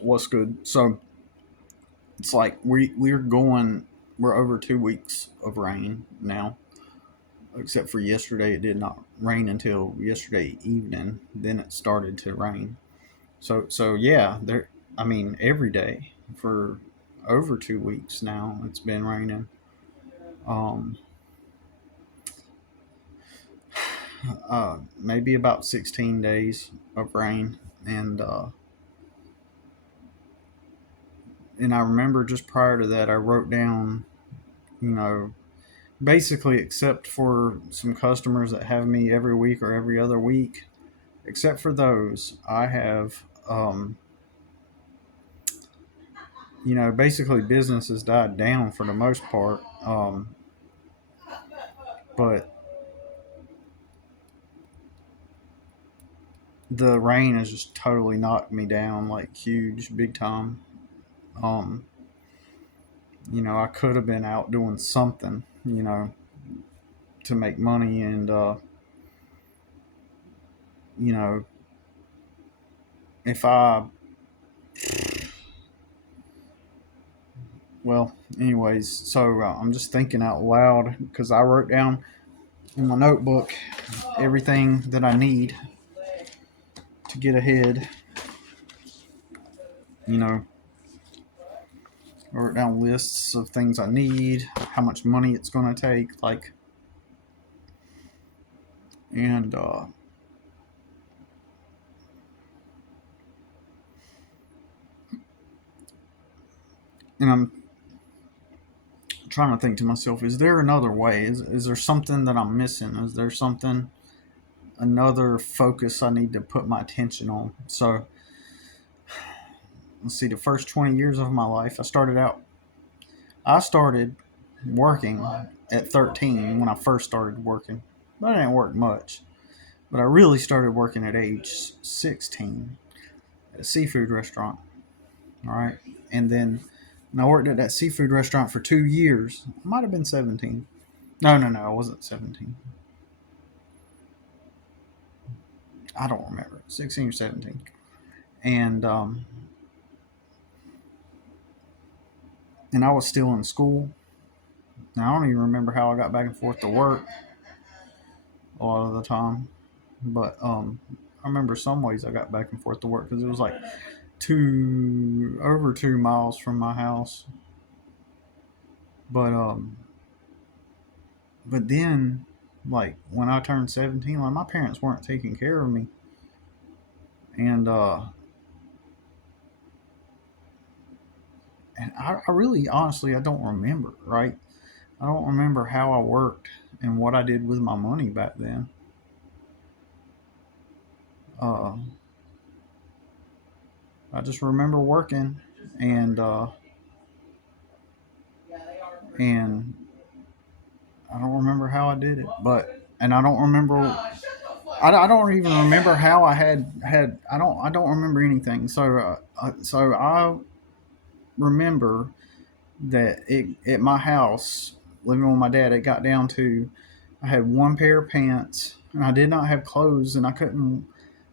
What's good? So it's like we're over 2 weeks of rain now, except for yesterday. It did not rain until yesterday evening. Then it started to rain. So yeah, there. I mean, every day for over 2 weeks now, it's been raining. Um, Maybe about 16 days of rain, and I remember just prior to that, I wrote down, you know, basically, except for some customers that have me every week or every other week, except for those, I have, basically business has died down for the most part. But the rain has just totally knocked me down, like huge, big time. Um, I could have been out doing something, to make money, and you know, if I, well, anyways, so I'm just thinking out loud because I wrote down in my notebook everything that I need to get ahead. You know, I wrote down lists of things I need, how much money it's going to take, and uh, and I'm trying to think to myself, is there another way? Is there something that I'm missing? Is there something, another focus I need to put my attention on? So let's see, the first 20 years of my life, I started working at 13 when I first started working, but I didn't work much. But I really started working at age 16 at a seafood restaurant. All right. And then I worked at that seafood restaurant for 2 years. I might have been 17. No, no, no. I wasn't 17. I don't remember. 16 or 17. And, um, and I was still in school. Now, I don't even remember how I got back and forth to work a lot of the time. But I remember some ways I got back and forth to work because it was like over 2 miles from my house. But but then, like when I turned 17, like my parents weren't taking care of me, and I really honestly I don't remember. Right, I don't remember how I worked and what I did with my money back then. Uh, I just remember working, and and I don't remember how I did it, but and I don't remember. I don't even remember how I had. I don't remember anything. So I remember that at my house living with my dad, it got down to I had one pair of pants and I did not have clothes, and I couldn't.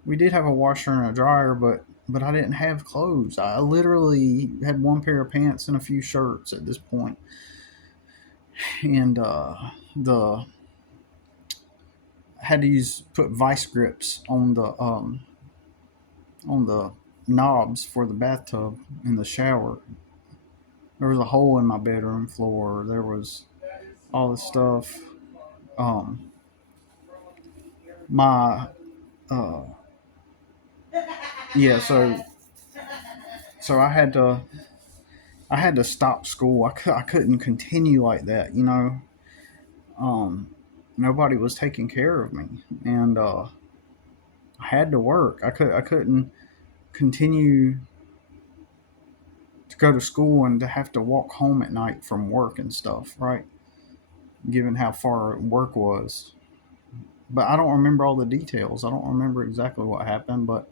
We did have a washer and a dryer, but I didn't have clothes. I literally had one pair of pants and a few shirts at this point, and the had to use put vice grips on the knobs for the bathtub in the shower. There was a hole in my bedroom floor. There was all this stuff. Um, my uh, yeah. So I had to stop school. I couldn't continue like that. Um, Nobody was taking care of me, and I had to work. I couldn't continue to go to school and to have to walk home at night from work and stuff. Right, given how far work was. But I don't remember all the details. I don't remember exactly what happened, but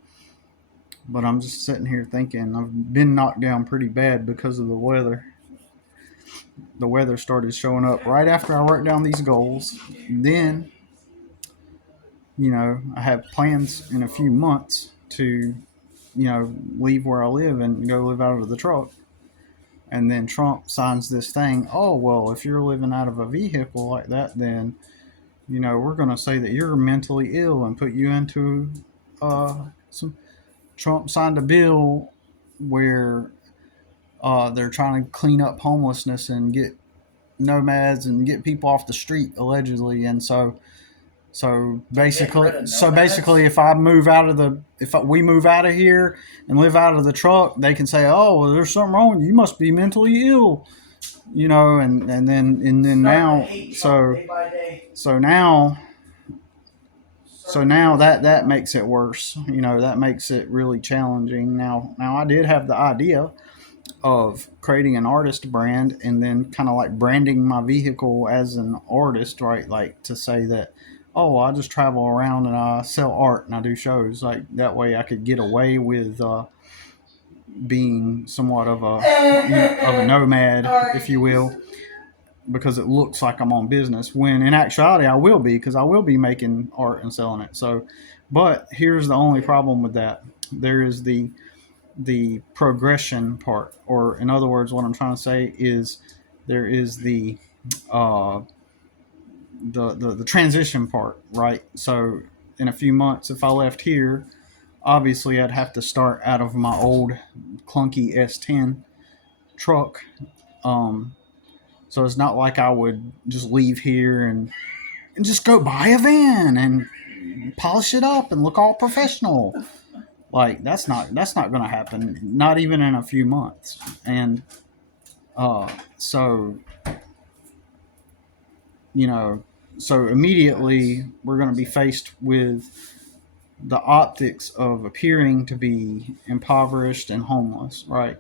I'm just sitting here thinking I've been knocked down pretty bad because of the weather. The weather started showing up right after I worked down these goals. Then, I have plans in a few months to leave where I live and go live out of the truck. And then Trump signs this thing. Oh, well, if you're living out of a vehicle like that, then, we're going to say that you're mentally ill and put you into some. Trump signed a bill where they're trying to clean up homelessness and get nomads and get people off the street allegedly. And so basically, if we move out of here and live out of the truck, they can say, "Oh, well, there's something wrong. You must be mentally ill," and then now, so now that makes it worse. That makes it really challenging. Now I did have the idea of creating an artist brand and then kind of like branding my vehicle as an artist, right? Like to say that, oh, I just travel around and I sell art and I do shows. Like that way I could get away with being somewhat of a nomad, if you will, because it looks like I'm on business. When in actuality I will be, because I will be making art and selling it. So, but here's the only problem with that. There is the progression part, or in other words, what I'm trying to say is there is uh, the transition part, right? So in a few months, if I left here, obviously I'd have to start out of my old clunky S10 truck. Um, so it's not like I would just leave here and just go buy a van and polish it up and look all professional. Like that's not going to happen. Not even in a few months. And so you know, so immediately we're going to be faced with the optics of appearing to be impoverished and homeless, right?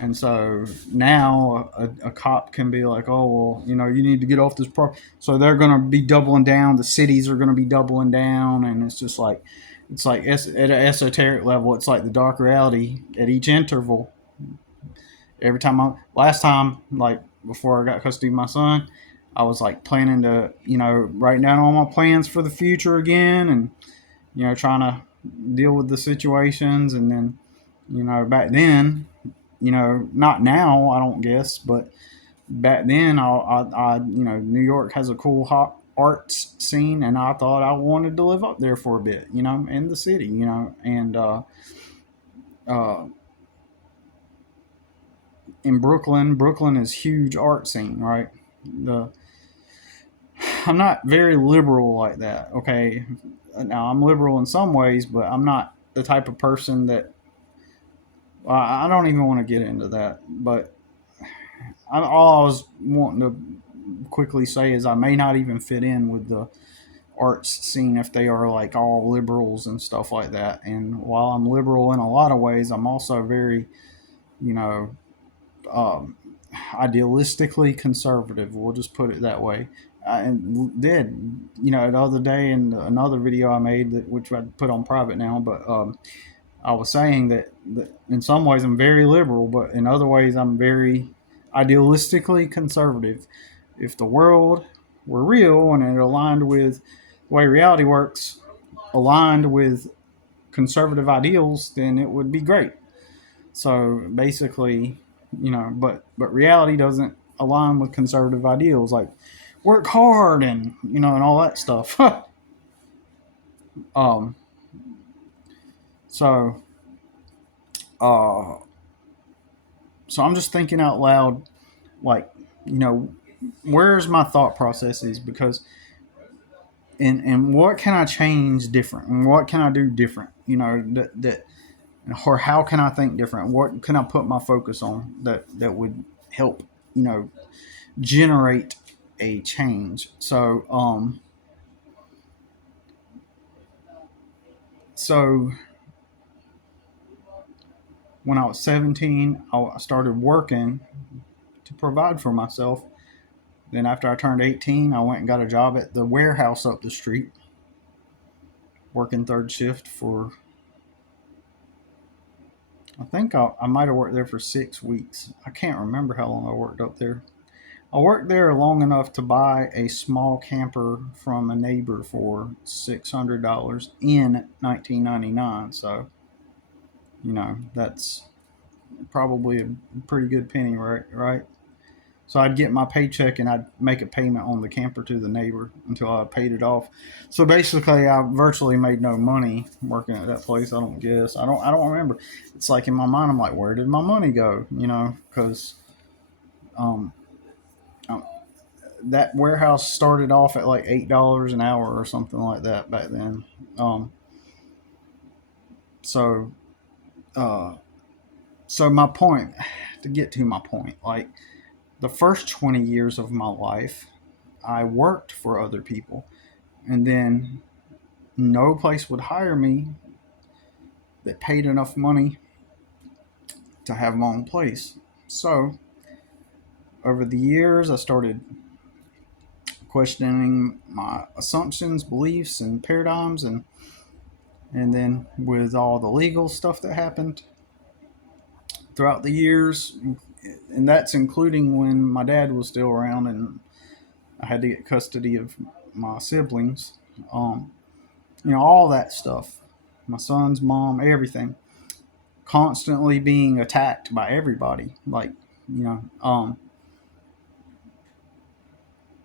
And so now a cop can be like, oh, well, you need to get off this property. So they're going to be doubling down. The cities are going to be doubling down. And it's just like, at an esoteric level, it's like the dark reality at each interval. Every time last time, like before I got custody of my son, I was like planning to, write down all my plans for the future again and, trying to deal with the situations. And then, back then, not now, I don't guess, but back then, New York has a cool hot arts scene, and I thought I wanted to live up there for a bit, in the city, and uh, in Brooklyn is huge art scene, right? The I'm not very liberal like that. Okay, now I'm liberal in some ways, but I'm not the type of person that I don't even want to get into that. But all I was wanting to quickly say is I may not even fit in with the arts scene if they are like all liberals and stuff like that. And while I'm liberal in a lot of ways, I'm also very, you know, um, idealistically conservative. We'll just put it that way. And did the other day in another video I made which I put on private now, but I was saying that in some ways I'm very liberal, but in other ways I'm very idealistically conservative. If the world were real and it aligned with the way reality works, aligned with conservative ideals, then it would be great. So basically, but reality doesn't align with conservative ideals like work hard and and all that stuff. um, so uh, so I'm just thinking out loud, like you know, where's my thought processes because and what can I change different and what can I do different? That or how can I think different? What can I put my focus on that would help you know generate a change? So when I was 17, I started working to provide for myself. Then after I turned 18, I went and got a job at the warehouse up the street, working third shift for, I think I might have worked there for 6 weeks. I can't remember how long I worked up there. I worked there long enough to buy a small camper from a neighbor for $600 in 1999. So That's probably a pretty good penny, right? So I'd get my paycheck and I'd make a payment on the camper to the neighbor until I paid it off. So basically, I virtually made no money working at that place. I don't guess. I don't remember. It's like in my mind, I'm like, where did my money go? Because um, um, that warehouse started off at like $8 an hour or something like that back then. Um, so, uh, so my point, to get to my point, like the first 20 years of my life, I worked for other people, and then no place would hire me that paid enough money to have my own place. So over the years, I started questioning my assumptions, beliefs, and paradigms, and then with all the legal stuff that happened throughout the years, and that's including when my dad was still around and I had to get custody of my siblings. Um, all that stuff. My son's mom, everything. Constantly being attacked by everybody. Like, you know, um,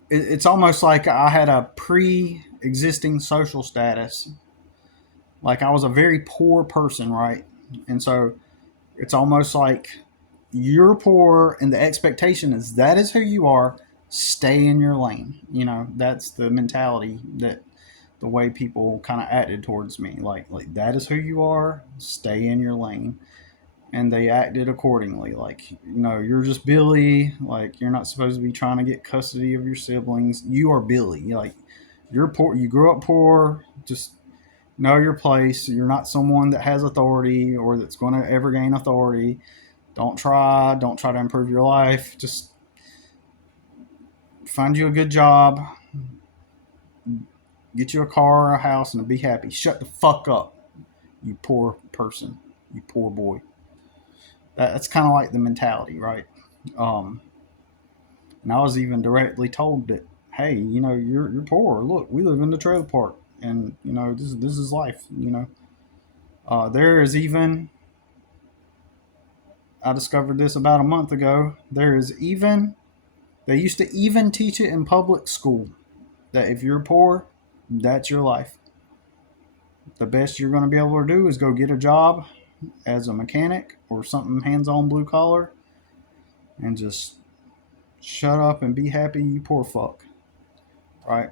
it's almost like I had a pre existing social status. Like, I was a very poor person, right? And so it's almost like you're poor, and the expectation is that is who you are. Stay in your lane. That's the mentality that the way people kind of acted towards me. Like that is who you are. Stay in your lane, and they acted accordingly. Like, you're just Billy. Like, you're not supposed to be trying to get custody of your siblings. You are Billy. Like, you're poor. You grew up poor. Just know your place. You're not someone that has authority or that's going to ever gain authority. Don't try to improve your life. Just find you a good job, get you a car or a house, and be happy. Shut the fuck up, you poor person, you poor boy. That's kind of like the mentality, right? Um, and I was even directly told that, hey, you're poor. Look, we live in the trailer park, and this is life. There is even, I discovered this about a month ago. There is even, they used to even teach it in public school that if you're poor, that's your life. The best you're going to be able to do is go get a job as a mechanic or something hands on blue collar and just shut up and be happy, you poor fuck. Right?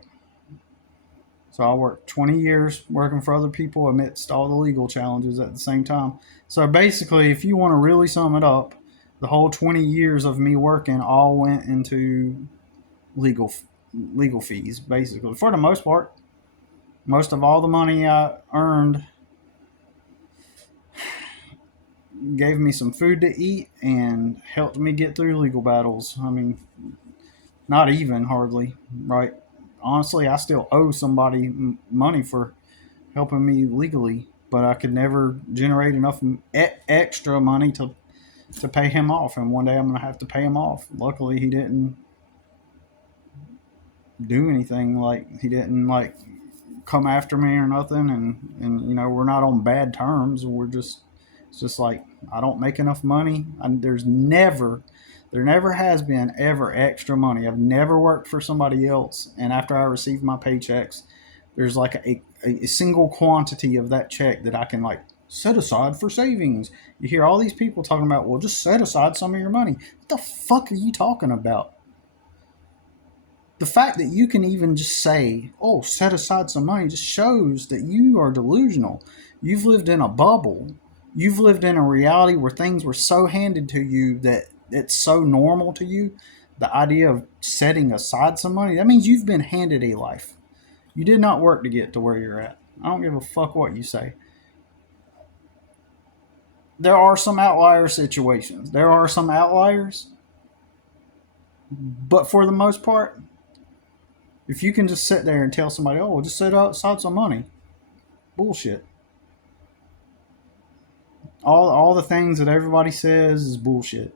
So I worked 20 years working for other people amidst all the legal challenges at the same time. So basically, if you want to really sum it up, the whole 20 years of me working all went into legal legal fees, basically. For the most part, most of all the money I earned gave me some food to eat and helped me get through legal battles. I mean, not even hardly, right? Honestly, I still owe somebody money for helping me legally, but I could never generate enough extra money to pay him off. And one day I'm going to have to pay him off. Luckily, he didn't do anything. Like, he didn't like come after me or nothing, and we're not on bad terms. It's just like, I don't make enough money. There never has been ever extra money. I've never worked for somebody else, and after I receive my paychecks, there's like a single quantity of that check that I can like set aside for savings. You hear all these people talking about, well, just set aside some of your money. What the fuck are you talking about? The fact that you can even just say, oh, set aside some money, just shows that you are delusional. You've lived in a bubble. You've lived in a reality where things were so handed to you that it's so normal to you. The idea of setting aside some money, that means you've been handed a life. You did not work to get to where you're at. I don't give a fuck what you say. There are some outlier situations. There are some outliers. But for the most part, if you can just sit there and tell somebody, oh, just set aside some money, bullshit. All the things that everybody says is bullshit.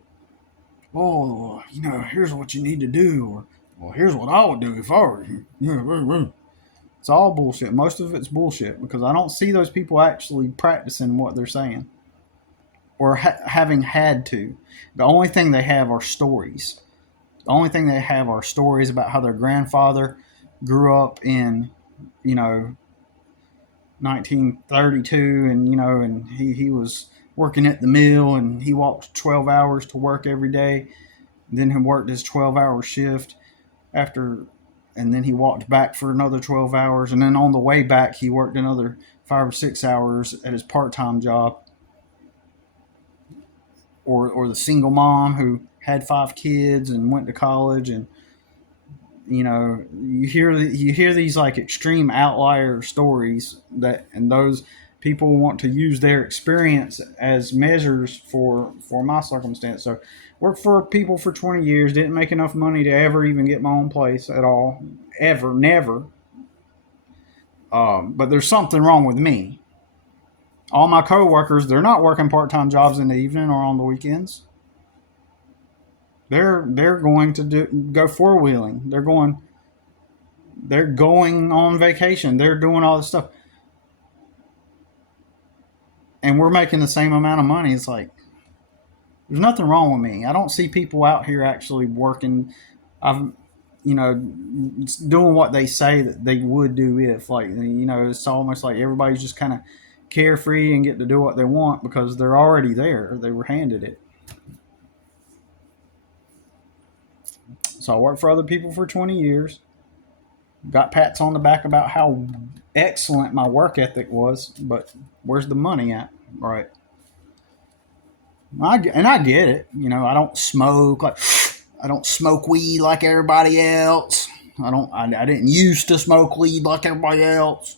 Oh, here's what you need to do, or well, here's what I would do if I were you. It's all bullshit. Most of it's bullshit because I don't see those people actually practicing what they're saying. or having had to. The only thing they have are stories. The only thing they have are stories about how their grandfather grew up in, you know, 1932, and and he was working at the mill, and he walked 12 hours to work every day. Then he worked his 12-hour shift after, and then he walked back for another 12 hours, and then on the way back he worked another 5 or 6 hours at his part-time job. Or the single mom who had 5 kids and went to college, and you hear these like extreme outlier stories, and those people want to use their experience as measures for my circumstance. So worked for people for 20 years, didn't make enough money to ever even get my own place at all, ever, never. But there's something wrong with me. All my coworkers, they're not working part-time jobs in the evening or on the weekends. They're going to go four-wheeling. They're going on vacation. They're doing all this stuff. And we're making the same amount of money. It's like there's nothing wrong with me. I don't see people out here actually working. I've doing what they say that they would do if, like, it's almost like everybody's just kind of carefree and get to do what they want because they're already there. They were handed it. So I worked for other people for 20 years. Got pats on the back about how excellent my work ethic was, but where's the money at? Right. I get it. I don't smoke weed like everybody else. I didn't used to smoke weed like everybody else.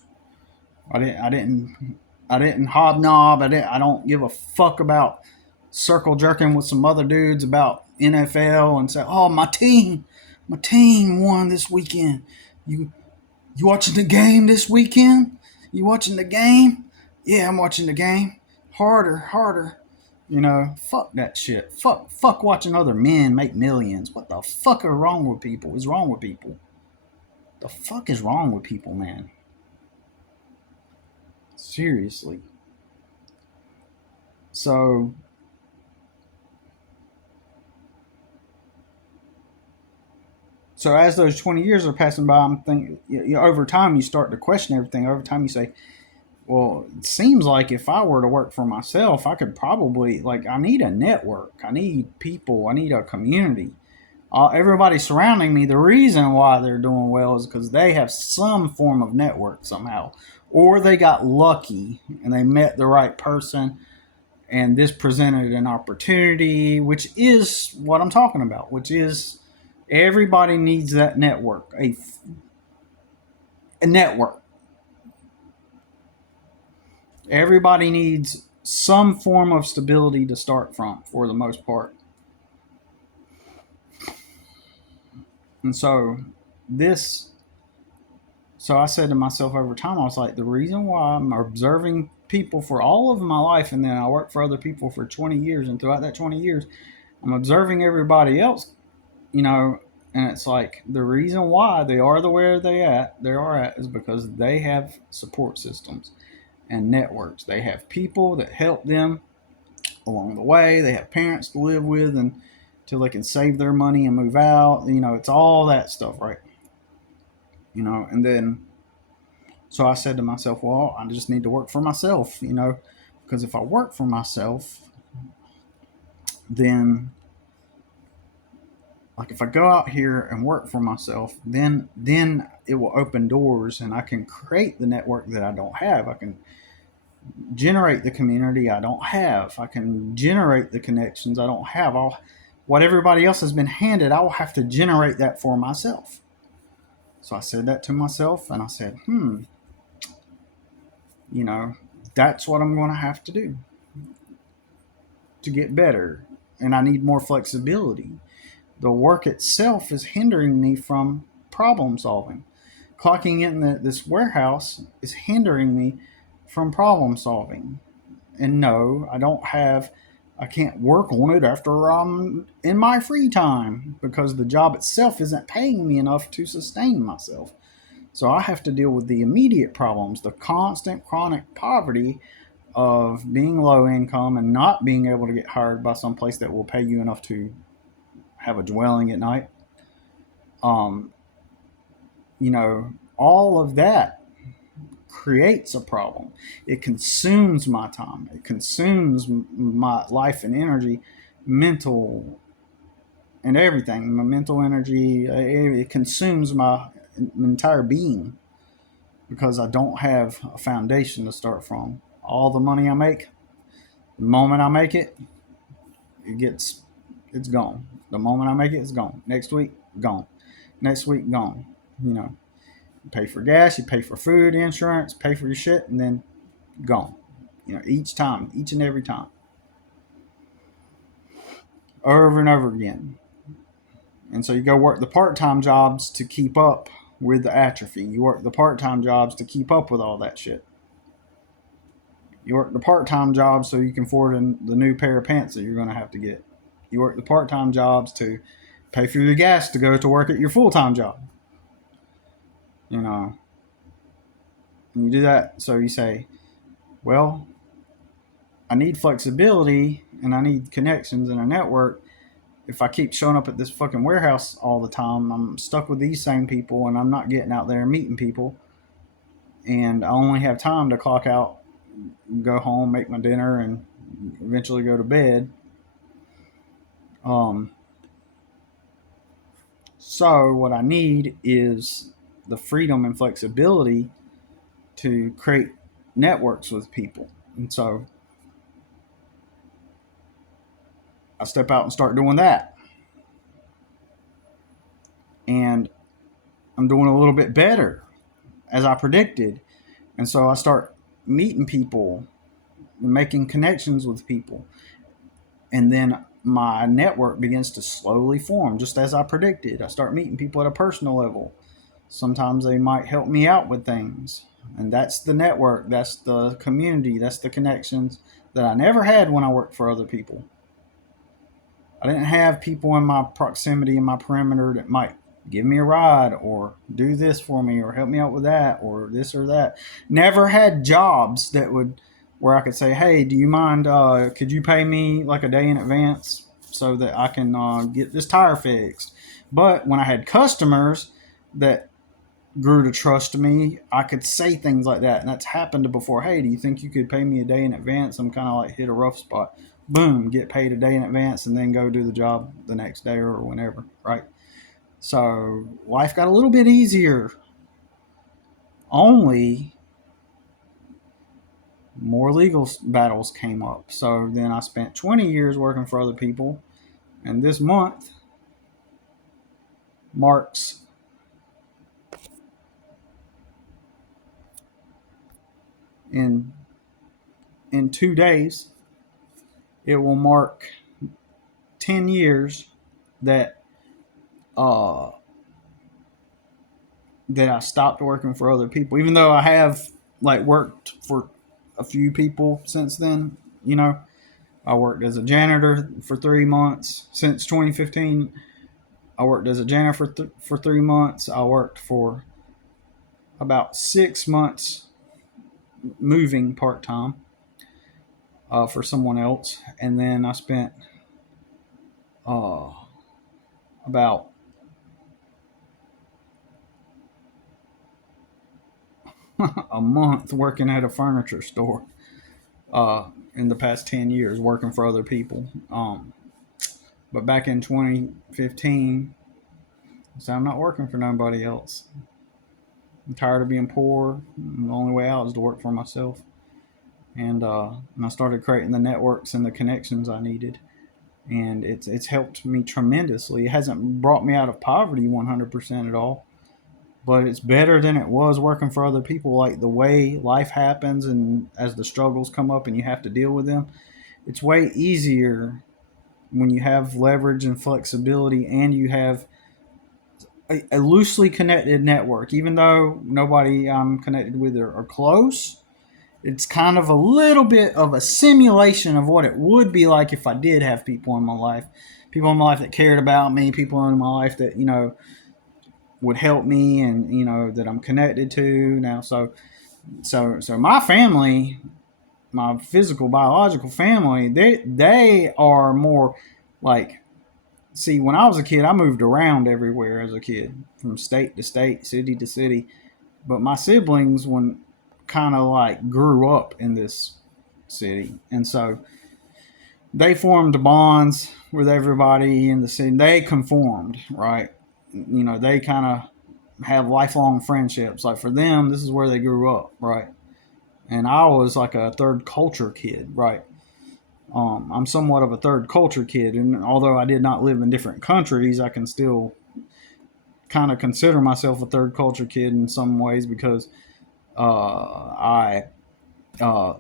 I didn't hobnob. I don't give a fuck about circle jerking with some other dudes about NFL and say, "Oh, my team won this weekend. You you watching the game this weekend? You watching the game? Yeah, I'm watching the game. Harder, harder." Fuck that shit. Fuck watching other men make millions. What the fuck is wrong with people? Is wrong with people? The fuck is wrong with people, man? Seriously. So so as those 20 years are passing by, I'm thinking, over time you start to question everything. Over time you say, well, it seems like if I were to work for myself, I could probably, like, I need a network. I need people. I need a community. Everybody surrounding me, the reason why they're doing well is because they have some form of network somehow. Or they got lucky and they met the right person, and this presented an opportunity, which is what I'm talking about, which is everybody needs that network, a network. Everybody needs some form of stability to start from, for the most part. And this, so I said to myself over time, I was like, the reason why I'm observing people for all of my life, and then I worked for other people for 20 years, and throughout that 20 years, I'm observing everybody else, and it's like the reason why they are the where they are at is because they have support systems and networks. They have people that help them along the way. They have parents to live with and until they can save their money and move out. It's all that stuff, right? And then so I said to myself, well, I just need to work for myself, because if I work for myself, then, like, if I go out here and work for myself, then it will open doors, and I can create the network that I don't have. I can generate the community I don't have. I can generate the connections I don't have. What everybody else has been handed, I will have to generate that for myself. So I said that to myself, and I said, that's what I'm going to have to do to get better. And I need more flexibility. The work itself is hindering me from problem solving. Clocking in this warehouse is hindering me from problem solving. And no, I can't work on it after I'm in my free time because the job itself isn't paying me enough to sustain myself. So I have to deal with the immediate problems, the constant chronic poverty of being low income and not being able to get hired by some place that will pay you enough to have a dwelling at night. Um, all of that creates a problem. It consumes my time. It consumes my life and energy, mental and everything. My mental energy. It consumes my entire being because I don't have a foundation to start from. All the money I make, the moment I make it, it's gone. The moment I make it, it's gone. Next week, gone. Next week, gone. You know, you pay for gas, you pay for food, insurance, pay for your shit, and then gone. Each time, each and every time, over and over again. And so you go work the part-time jobs to keep up with the atrophy. You work the part-time jobs to keep up with all that shit. You work the part-time jobs so you can afford the new pair of pants that you're going to have to get. You work the part-time jobs to pay for your gas to go to work at your full-time job. And you do that. So you say, well, I need flexibility and I need connections in a network. If I keep showing up at this fucking warehouse all the time, I'm stuck with these same people and I'm not getting out there and meeting people. And I only have time to clock out, go home, make my dinner, and eventually go to bed. So what I need is the freedom and flexibility to create networks with people. And so I step out and start doing that. And I'm doing a little bit better as I predicted. And so I start meeting people, making connections with people. And then my network begins to slowly form, just as I predicted. I start meeting people at a personal level. Sometimes they might help me out with things. And that's the network, that's the community, that's the connections that I never had when I worked for other people. I didn't have people in my proximity, in my perimeter that might give me a ride or do this for me or help me out with that or this or that. Never had jobs that would where I could say, hey, do you mind, could you pay me like a day in advance so that I can get this tire fixed? But when I had customers that grew to trust me, I could say things like that. And that's happened before. Hey, do you think you could pay me a day in advance? I'm kind of like hit a rough spot. Boom, get paid a day in advance and then go do the job the next day or whenever, right? So life got a little bit easier. Only more legal battles came up. So then I spent 20 years working for other people. And this month marks in 2 days, it will mark 10 years that that I stopped working for other people, even though I have like worked for a few people since then. I worked as a janitor for 3 months since 2015. I worked as a janitor for 3 months. I worked for about 6 months moving part time for someone else, and then I spent about a month working at a furniture store in the past 10 years, working for other people. But back in 2015, so I'm not working for nobody else. I'm tired of being poor. The only way out is to work for myself. And I started creating the networks and the connections I needed. And it's helped me tremendously. It hasn't brought me out of poverty 100% at all, but it's better than it was working for other people. Like the way life happens and as the struggles come up and you have to deal with them, it's way easier when you have leverage and flexibility and you have a loosely connected network. Even though nobody I'm connected with are close, it's kind of a little bit of a simulation of what it would be like if I did have people in my life. People in my life that cared about me, people in my life that, would help me and, that I'm connected to now. So my family, my physical biological family, they are more like, see, when I was a kid, I moved around everywhere as a kid, from state to state, city to city. But my siblings, when kind of like grew up in this city, and so they formed bonds with everybody in the city. They conformed, right? They kind of have lifelong friendships. Like for them, this is where they grew up, right? And I was like a third culture kid, right? I'm somewhat of a third culture kid, and although I did not live in different countries, I can still kind of consider myself a third culture kid in some ways because I, uh,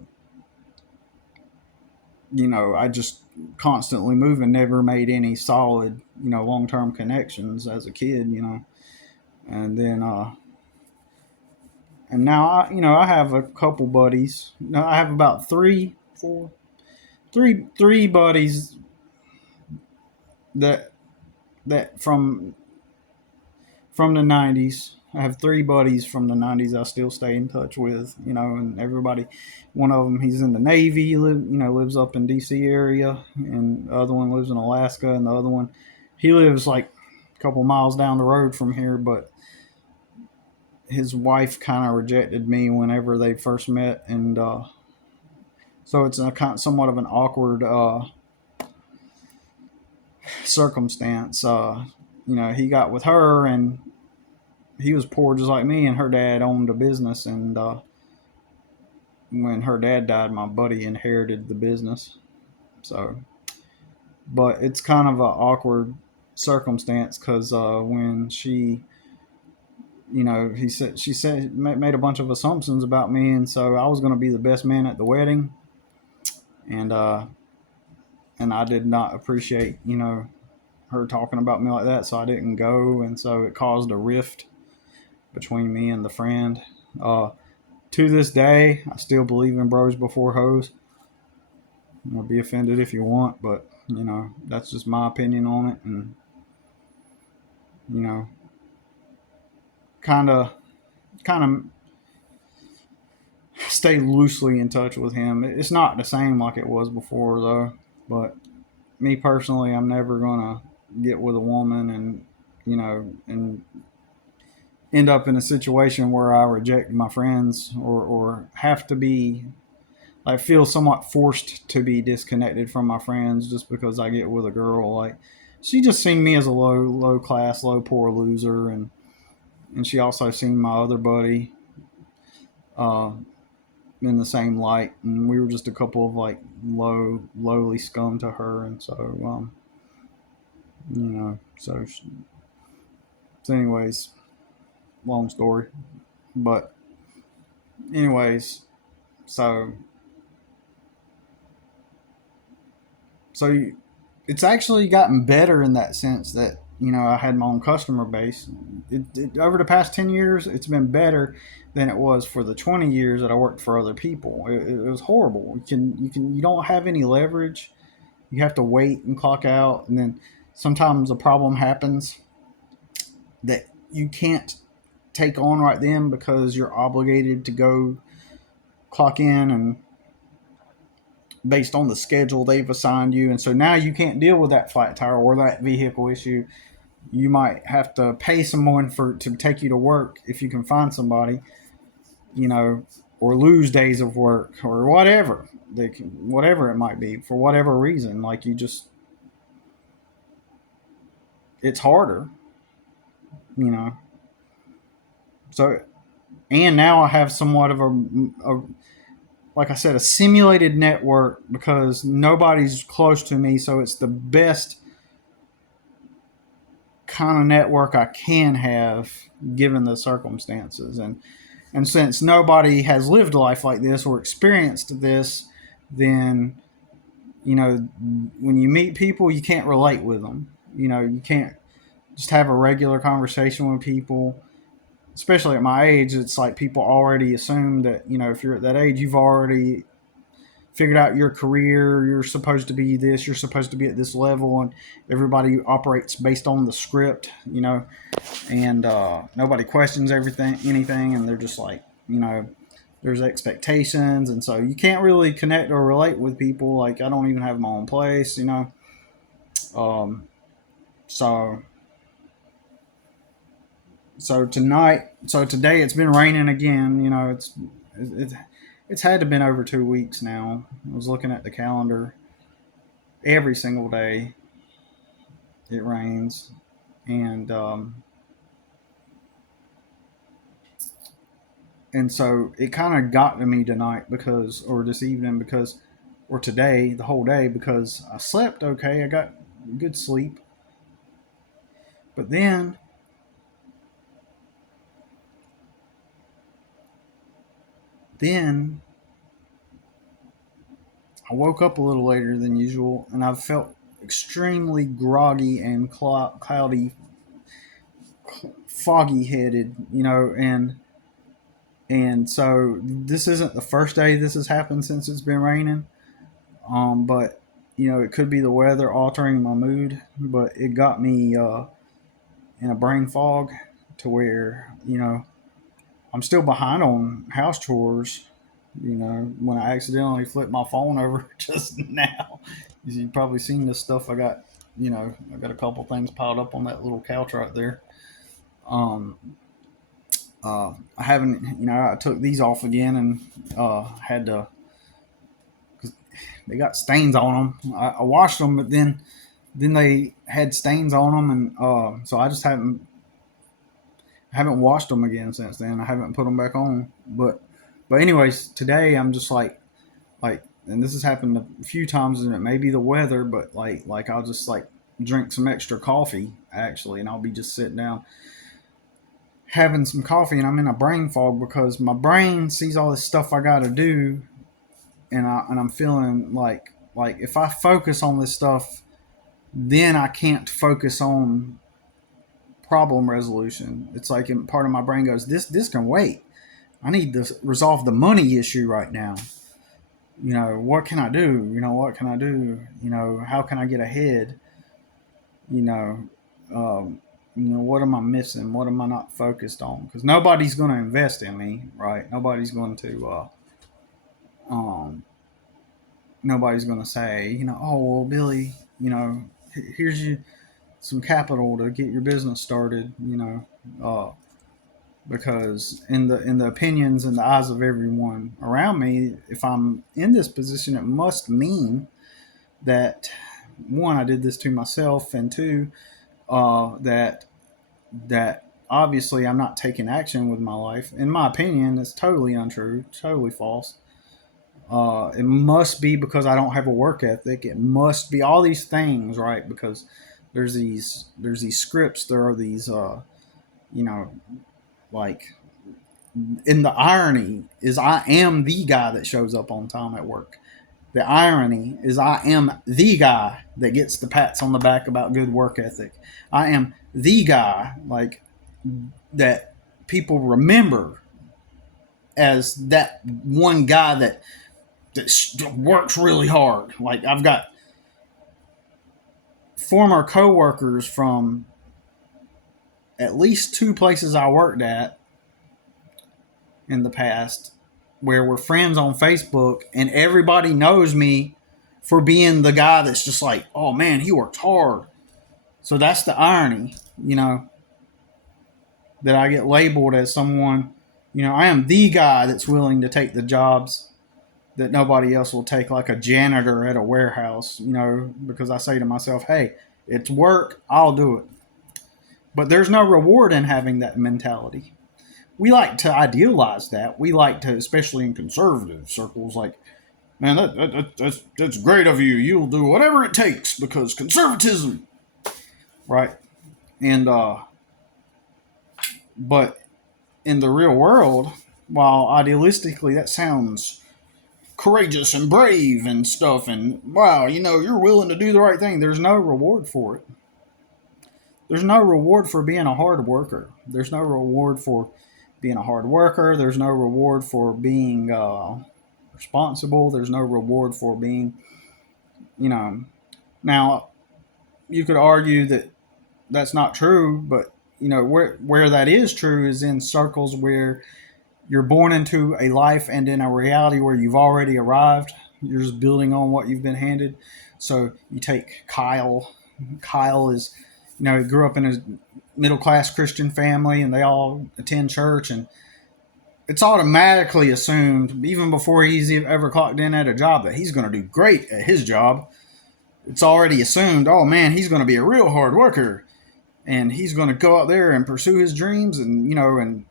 I just constantly moving, never made any solid, long term connections as a kid, and then and now I have a couple buddies. No, I have about three buddies that from the '90s. I have three buddies from the '90s I still stay in touch with, and everybody. One of them, he's in the Navy, lives up in D.C. area, and the other one lives in Alaska, and the other one, he lives like a couple miles down the road from here, but his wife kind of rejected me whenever they first met, and so it's somewhat of an awkward circumstance. He got with her, and he was poor just like me, and her dad owned a business, and when her dad died, my buddy inherited the business. So, but it's kind of an awkward circumstance because when she said made a bunch of assumptions about me, and so I was going to be the best man at the wedding, and I did not appreciate her talking about me like that, so I didn't go, and so it caused a rift between me and the friend. To this day, I still believe in bros before hoes. Be offended if you want, but that's just my opinion on it, and you know, kind of stay loosely in touch with him. It's not the same like it was before though, but me personally, I'm never gonna get with a woman and and end up in a situation where I reject my friends or have to be like feel somewhat forced to be disconnected from my friends just because I get with a girl. Like she just seen me as a low class, low poor loser, and she also seen my other buddy uh, in the same light, and we were just a couple of like lowly scum to her, and so so anyways, long story, but anyways, so so it's actually gotten better in that sense that I had my own customer base. Over the past 10 years, it's been better than it was for the 20 years that I worked for other people. It was horrible. You don't have any leverage. You have to wait and clock out, and then sometimes a problem happens that you can't take on right then because you're obligated to go clock in and based on the schedule they've assigned you, and so now you can't deal with that flat tire or that vehicle issue. You might have to pay someone to take you to work if you can find somebody, or lose days of work or whatever whatever it might be for whatever reason. Like it's harder, you know. So, and now I have somewhat of a like I said, a simulated network because nobody's close to me. So it's the best kind of network I can have given the circumstances. And since nobody has lived life like this or experienced this, then, when you meet people, you can't relate with them. You can't just have a regular conversation with people. Especially at my age, it's like people already assume that, if you're at that age, you've already figured out your career. You're supposed to be this, you're supposed to be at this level, and everybody operates based on the script, and nobody questions anything, and they're just like, there's expectations, and so you can't really connect or relate with people. Like I don't even have my own place, you know. Um, so so today it's been raining again. You know, it's it's had to been over 2 weeks now. I was looking at the calendar. Every single day it rains, and so it kind of got to me tonight because, or this evening because, or today, the whole day because I slept okay. I got good sleep, but then I woke up a little later than usual, and I felt extremely groggy and cloudy, foggy headed, you know, and so this isn't the first day this has happened since it's been raining. But you know, it could be the weather altering my mood, but it got me in a brain fog to where, you know, I'm still behind on house chores. You know, when I accidentally flipped my phone over just now, you've probably seen this stuff. I got, you know, I got a couple things piled up on that little couch right there. Um, I haven't, you know, I took these off again and had to, cause they got stains on them. I washed them, but then they had stains on them, and so I just haven't washed them again since then. I haven't put them back on, but anyways, today I'm just like, and this has happened a few times, and it may be the weather, but like I'll just like drink some extra coffee actually, and I'll be just sitting down having some coffee, and I'm in a brain fog because my brain sees all this stuff I got to do, and I'm feeling like if I focus on this stuff, then I can't focus on problem resolution. It's like part of my brain goes, this can wait. I need to resolve the money issue right now. You know, what can I do? You know, what can I do? You know, how can I get ahead? You know, what am I missing? What am I not focused on? Because nobody's going to invest in me, right? Um, nobody's going to say, you know, oh well, Billy, you know, here's you some capital to get your business started. You know, because in the opinions and the eyes of everyone around me, if I'm in this position, it must mean that one, I did this to myself, and two, that obviously I'm not taking action with my life. In my opinion, it's totally untrue, totally false. It must be because I don't have a work ethic. It must be all these things, right? Because there's these scripts. There are these, you know, like, in the irony is I am the guy that shows up on time at work. The irony is I am the guy that gets the pats on the back about good work ethic. I am the guy like that people remember as that one guy that works really hard. Like I've got former coworkers from at least two places I worked at in the past where we're friends on Facebook, and everybody knows me for being the guy that's just like, oh man, he works hard. So that's the irony, you know, that I get labeled as someone, you know, I am the guy that's willing to take the jobs that nobody else will take, like a janitor at a warehouse, you know, because I say to myself, hey, it's work, I'll do it. But there's no reward in having that mentality. We like to idealize that. We like to, especially in conservative circles, like, man, that's great of you. You'll do whatever it takes because conservatism, right? And but in the real world, while idealistically that sounds courageous and brave and stuff, and wow, you know, you're willing to do the right thing, there's no reward for it. There's no reward for being a hard worker. There's no reward for being a hard worker. There's no reward for being responsible. There's no reward for being, you know. Now, you could argue that that's not true, but you know where that is true is in circles where you're born into a life and in a reality where you've already arrived. You're just building on what you've been handed. So you take Kyle. Kyle is, he grew up in a middle class Christian family, and they all attend church, and it's automatically assumed, even before he's ever clocked in at a job, that he's going to do great at his job. It's already assumed, oh man, he's going to be a real hard worker, and he's going to go out there and pursue his dreams, and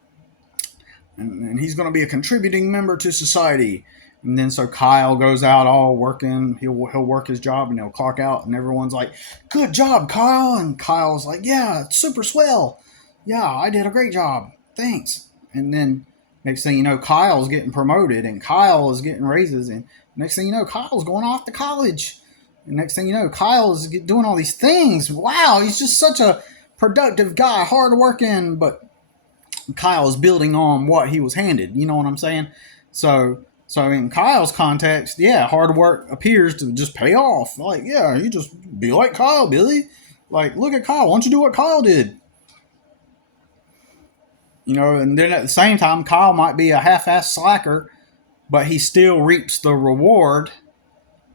and he's going to be a contributing member to society. And then so Kyle goes out all working. He'll work his job and he'll clock out, and everyone's like, "Good job, Kyle!" And Kyle's like, "Yeah, super swell. Yeah, I did a great job. Thanks." And then next thing you know, Kyle's getting promoted, and Kyle is getting raises, and next thing you know, Kyle's going off to college. And next thing you know, Kyle's doing all these things. Wow, he's just such a productive guy, hardworking, but Kyle is building on what he was handed. You know what I'm saying? So in Kyle's context, yeah, hard work appears to just pay off. Like, yeah, you just be like Kyle, Billy. Like, look at Kyle. Why don't you do what Kyle did? And then at the same time, Kyle might be a half-assed slacker, but he still reaps the reward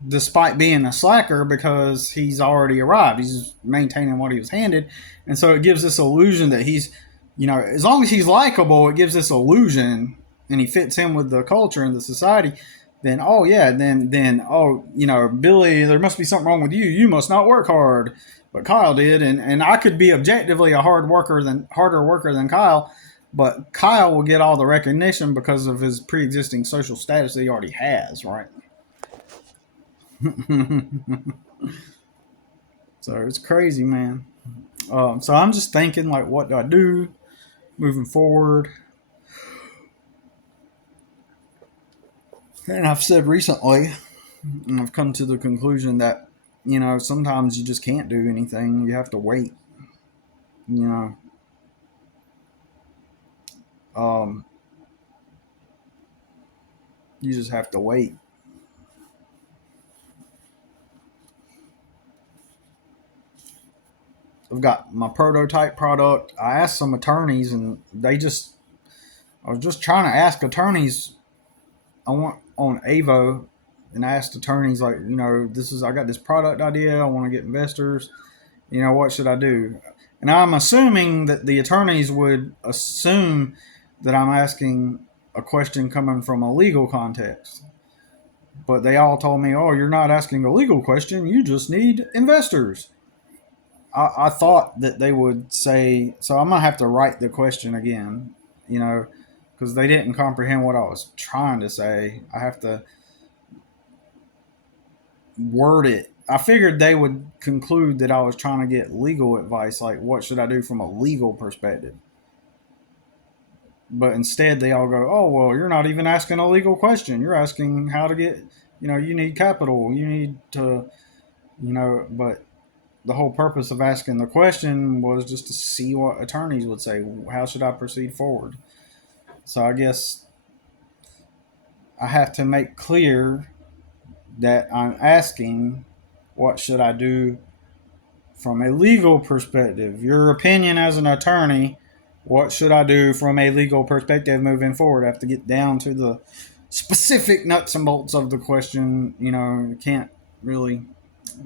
despite being a slacker because he's already arrived. He's maintaining what he was handed. And so it gives this illusion that he's, as long as he's likable, it gives this illusion and he fits in with the culture and the society. Then, oh yeah, then, oh, Billy, there must be something wrong with you. You must not work hard. But Kyle did. And I could be objectively a harder worker than Kyle. But Kyle will get all the recognition because of his pre-existing social status that he already has, right? So it's crazy, man. So I'm just thinking, like, what do I do moving forward? And I've said recently, and I've come to the conclusion that, sometimes you just can't do anything. You have to wait. You just have to wait. I've got my prototype product. I asked some attorneys, and I was just trying to ask attorneys. I want on Avo, and I asked attorneys, like, I got this product idea. I want to get investors. What should I do? And I'm assuming that the attorneys would assume that I'm asking a question coming from a legal context. But they all told me, oh, you're not asking a legal question. You just need investors. I thought that they would say, so I'm going to have to write the question again, because they didn't comprehend what I was trying to say. I have to word it. I figured they would conclude that I was trying to get legal advice, like what should I do from a legal perspective. But instead they all go, oh, well, you're not even asking a legal question. You're asking how to get, you need capital. You need to, but the whole purpose of asking the question was just to see what attorneys would say. How should I proceed forward? So I guess I have to make clear that I'm asking, what should I do from a legal perspective? Your opinion as an attorney, what should I do from a legal perspective moving forward? I have to get down to the specific nuts and bolts of the question. Can't really,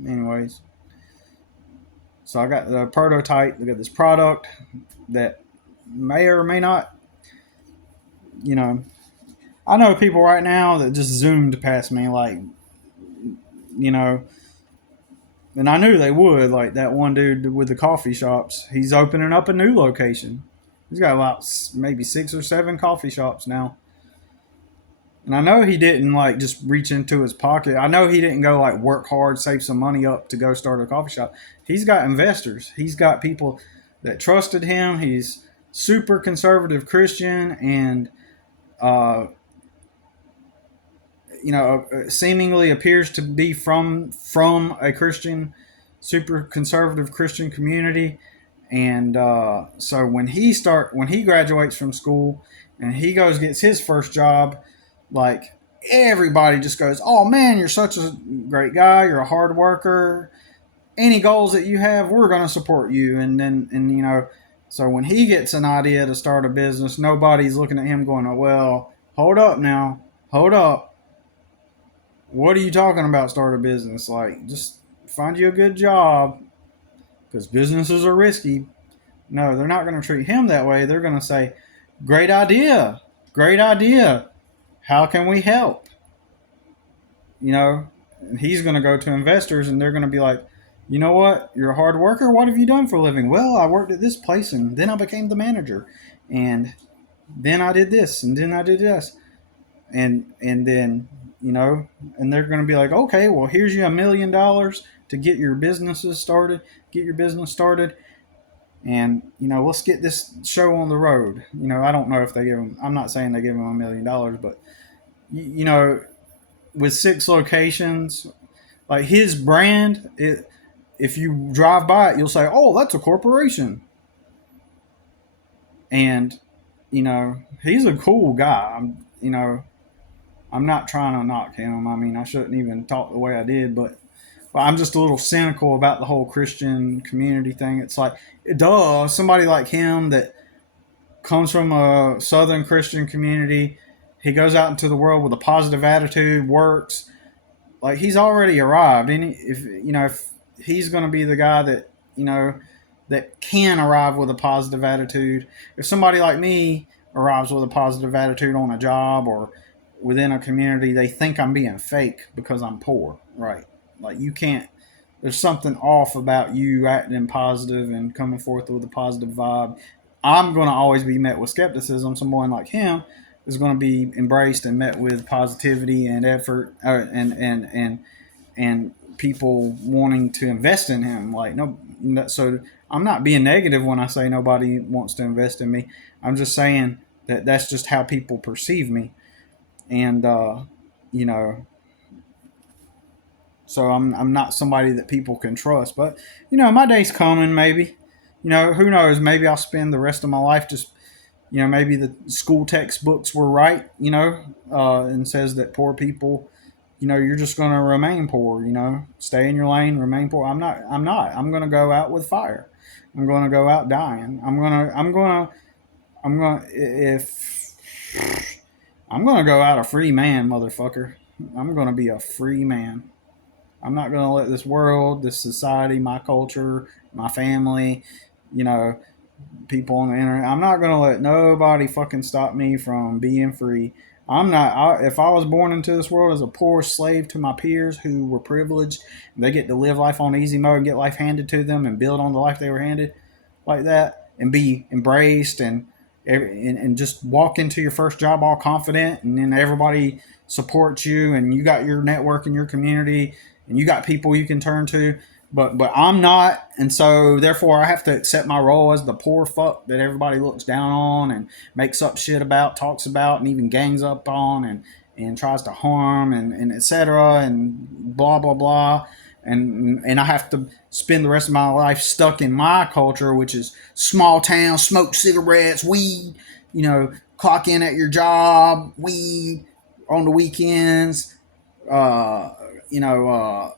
anyways. So I got the prototype. I got this product that may or may not, I know people right now that just zoomed past me, like, and I knew they would, like that one dude with the coffee shops. He's opening up a new location. He's got about maybe 6 or 7 coffee shops now. And I know he didn't like just reach into his pocket. I know he didn't go like work hard, save some money up to go start a coffee shop. He's got investors. He's got people that trusted him. He's super conservative Christian, and seemingly appears to be from a Christian, super conservative Christian community. And so when he graduates from school and he gets his first job, like everybody just goes, oh man, you're such a great guy. You're a hard worker. Any goals that you have, we're going to support you. And then, So when he gets an idea to start a business, nobody's looking at him going, oh, well, hold up now. Hold up. What are you talking about, start a business? Like, just find you a good job because businesses are risky. No, they're not going to treat him that way. They're going to say, great idea. Great idea. How can we help? You know, and he's going to go to investors and they're going to be like, you know what? You're a hard worker. What have you done for a living? Well, I worked at this place and then I became the manager. And then I did this and then I did this. And then, you know, and they're going to be like, okay, well, here's you $1 million to get your businesses started, get your business started. And, you know, let's get this show on the road. You know, I don't know if they give him, I'm not saying they give him $1 million, but, you know, with 6 locations, like his brand, if you drive by it, you'll say, oh, that's a corporation. And, you know, he's a cool guy. You know, I'm not trying to knock him. I mean, I shouldn't even talk the way I did, but I'm just a little cynical about the whole Christian community thing. It's like, duh, somebody like him that comes from a Southern Christian community, he goes out into the world with a positive attitude, works, like he's already arrived. And if you know, if he's going to be the guy that you know that can arrive with a positive attitude, if somebody like me arrives with a positive attitude on a job or within a community, they think I'm being fake because I'm poor, right? Like you can't. There's something off about you acting positive and coming forth with a positive vibe. I'm going to always be met with skepticism. Someone like him is going to be embraced and met with positivity and effort, and people wanting to invest in him. Like no, so I'm not being negative when I say nobody wants to invest in me. I'm just saying that that's just how people perceive me, and you know, so I'm not somebody that people can trust. But you know, my day's coming. Maybe, you know, who knows? Maybe I'll spend the rest of my life just, you know, maybe the school textbooks were right. You know, and says that poor people, you know, you're just going to remain poor. You know, stay in your lane, remain poor. I'm not. I'm not. I'm going to go out with fire. I'm going to go out dying. If I'm going to go out a free man, motherfucker. I'm going to be a free man. I'm not going to let this world, this society, my culture, my family, you know, people on the internet. I'm not going to let nobody fucking stop me from being free. I'm not. If I was born into this world as a poor slave to my peers who were privileged, they get to live life on easy mode and get life handed to them and build on the life they were handed, like that, and be embraced and just walk into your first job all confident, and then everybody supports you, and you got your network in your community, and you got people you can turn to. But I'm not, and so therefore I have to accept my role as the poor fuck that everybody looks down on and makes up shit about, talks about, and even gangs up on, and tries to harm, and etc. and blah blah blah. And I have to spend the rest of my life stuck in my culture, which is small town, smoke cigarettes, weed, you know, clock in at your job, weed on the weekends, uh, you know,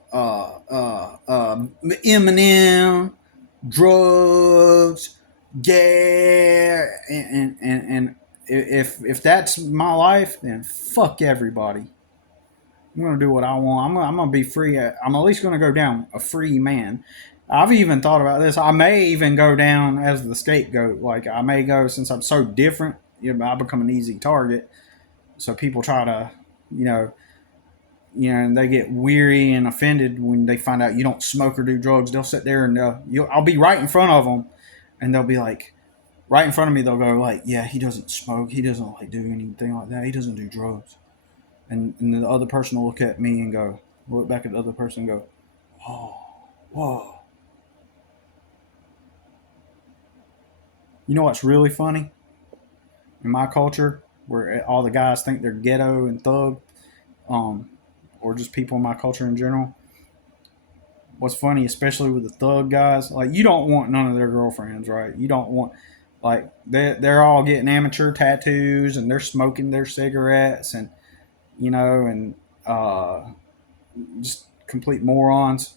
Eminem, drugs, gas, and if that's my life, then fuck everybody. I'm gonna do what I want. I'm gonna be free. I'm at least gonna go down a free man. I've even thought about this. I may even go down as the scapegoat. Like I may go since I'm so different. You know, I become an easy target. So people try to, you know, and they get weary and offended when they find out you don't smoke or do drugs. They'll sit there and I'll be right in front of them, and they'll be like, right in front of me. They'll go like, "Yeah, he doesn't smoke. He doesn't like do anything like that. He doesn't do drugs." And the other person will look at me and go, look back at the other person and go, "Oh, whoa." You know what's really funny? In my culture, where all the guys think they're ghetto and thug, um, or just people in my culture in general. What's funny, especially with the thug guys, like you don't want none of their girlfriends, right? You don't want like they're all getting amateur tattoos and they're smoking their cigarettes and you know and just complete morons.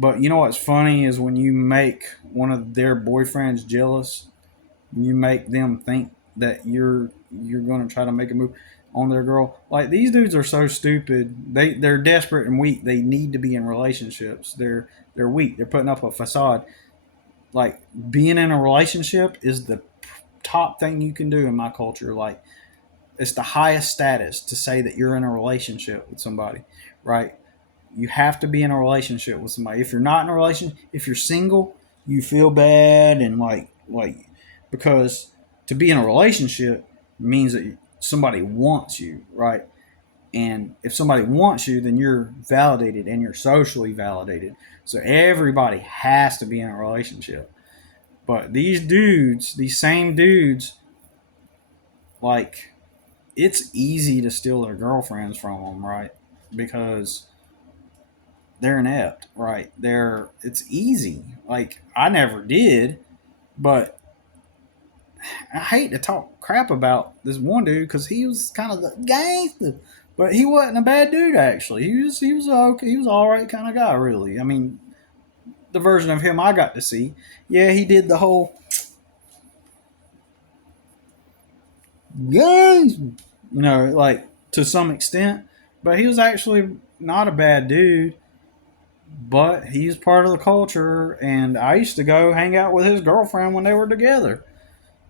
But you know what's funny is when you make one of their boyfriends jealous, you make them think that you're going to try to make a move on their girl. Like these dudes are so stupid. They're desperate and weak. They need to be in relationships. They're weak. They're putting up a facade. Like being in a relationship is the top thing you can do in my culture. Like it's the highest status to say that you're in a relationship with somebody, right? You have to be in a relationship with somebody. If you're not in a relation, if you're single, you feel bad and because to be in a relationship means that somebody wants you, right? And if somebody wants you, then you're validated and you're socially validated. So everybody has to be in a relationship. But these dudes, these same dudes, like it's easy to steal their girlfriends from them, right? Because they're inept, right? It's easy. Like I never did, but I hate to talk crap about this one dude because he was kind of the gangster, but he wasn't a bad dude actually. He was okay. He was all right kind of guy, really. I mean, the version of him I got to see, yeah, he did the whole gangster, like to some extent, but he was actually not a bad dude. But he's part of the culture, and I used to go hang out with his girlfriend when they were together.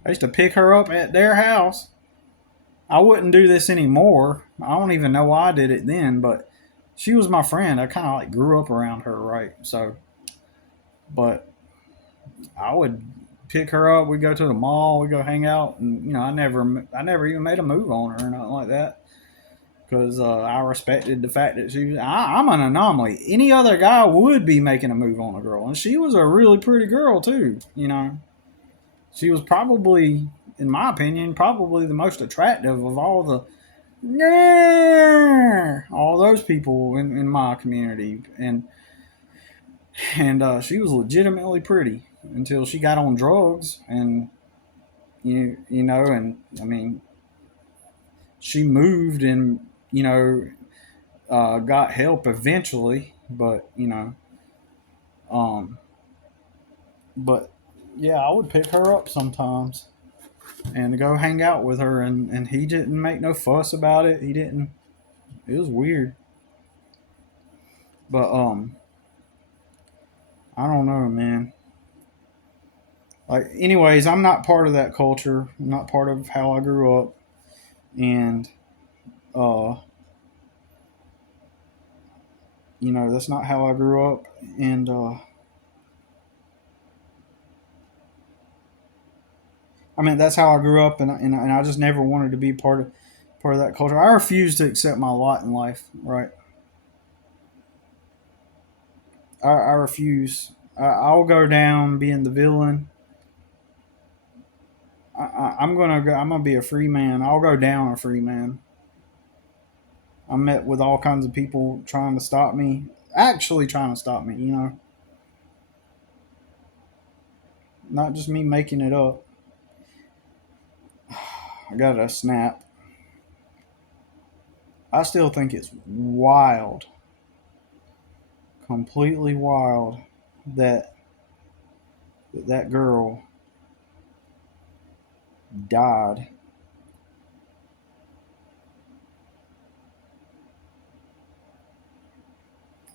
I used to pick her up at their house. I wouldn't do this anymore. I don't even know why I did it then, but she was my friend. I kind of like grew up around her, right? So, but I would pick her up. We go to the mall. We go hang out, and I never even made a move on her or nothing like that because I respected the fact that I'm an anomaly. Any other guy would be making a move on a girl, and she was a really pretty girl too. She was probably, in my opinion, probably the most attractive of all all those people in my community, and she was legitimately pretty until she got on drugs, and and I mean, she moved and got help eventually, but um, but yeah, I would pick her up sometimes and go hang out with her, and he didn't make no fuss about it. He didn't. It was weird, but I don't know, man. Like, anyways, I'm not part of that culture. I'm not part of how I grew up, and uh, that's not how I grew up, and I mean that's how I grew up, and I just never wanted to be part of that culture. I refuse to accept my lot in life. Right? I refuse. I'll go down being the villain. I'm gonna go. I'm gonna be a free man. I'll go down a free man. I'm met with all kinds of people trying to stop me. Actually, trying to stop me. Not just me making it up. I got a snap. I still think it's wild, completely wild, that that girl died.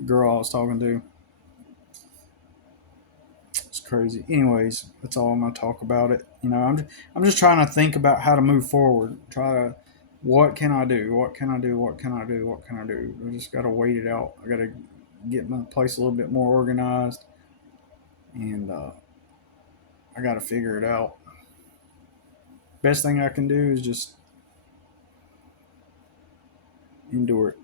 Girl I was talking to. It's crazy. Anyways, that's all I'm gonna talk about it. I'm just trying to think about how to move forward. Try to, what can I do? What can I do? What can I do? What can I do? I just gotta wait it out. I gotta get my place a little bit more organized, and I gotta figure it out. Best thing I can do is just endure it.